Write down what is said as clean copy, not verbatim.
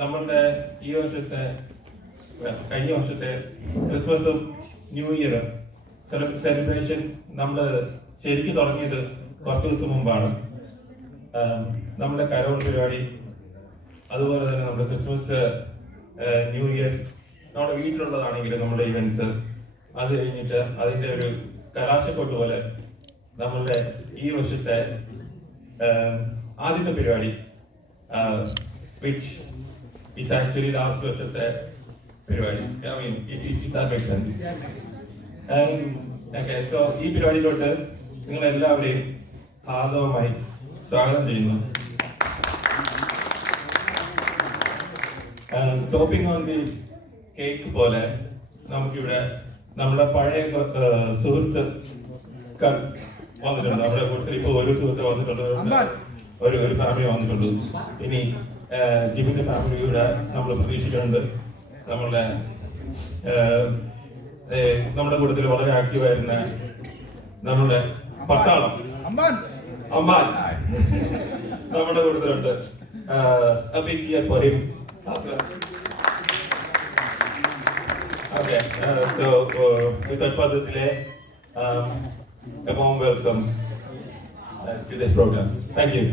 നമ്മളുടെ ഈ വർഷത്തെ കഴിഞ്ഞ വർഷത്തെ ക്രിസ്മസും ന്യൂ ഇയറും സെലിബ്രേഷൻ നമ്മൾ ശരിക്കും തുടങ്ങിയത് കുറച്ച് ദിവസം മുമ്പാണ്. നമ്മുടെ കരോൾ പരിപാടി, അതുപോലെ തന്നെ നമ്മുടെ ക്രിസ്മസ്, ന്യൂ ഇയർ, നമ്മുടെ വീട്ടിലുള്ളതാണെങ്കിലും നമ്മുടെ ഇവന്റ്സ്, അത് കഴിഞ്ഞിട്ട് അതിന്റെ ഒരു കലാശക്കൊട്ട് പോലെ നമ്മളുടെ ഈ വർഷത്തെ ആദ്യത്തെ പരിപാടി, which is actually ലാസ്റ്റ് വർഷത്തെ പരിപാടി. I mean, if that makes sense. Okay, so ഈ പരിപാടിയിലോട്ട് നിങ്ങൾ എല്ലാവരെയും ആദരവുമായി സ്വാഗതം ചെയ്യുന്നു. ടോപ്പിംഗ് ഓൺ ദി കേക്ക് പോലെ നമുക്കിവിടെ നമ്മുടെ പഴയ സുഹൃത്ത് വന്നിട്ടുണ്ട്. നമ്മുടെ കൂട്ടത്തിൽ ഇപ്പോൾ ഒരു സുഹൃത്ത് വന്നിട്ടുണ്ട്, ഒരു ഫാമിലി വന്നിട്ടുണ്ട്. ഇനി ജിമ്മിന്റെ ഫാമിലിയുടെ നമ്മൾ പ്രതീക്ഷിക്കുന്നുണ്ട്. നമ്മുടെ കൂട്ടത്തിൽ വളരെ ആക്റ്റീവായിരുന്ന നമ്മുടെ പട്ടാളം അമ്മാൻ നമ്മുടെ കൂട്ടത്തിലുണ്ട്. A big cheer for him. Okay, so without further delay, a warm welcome to this program. Thank you.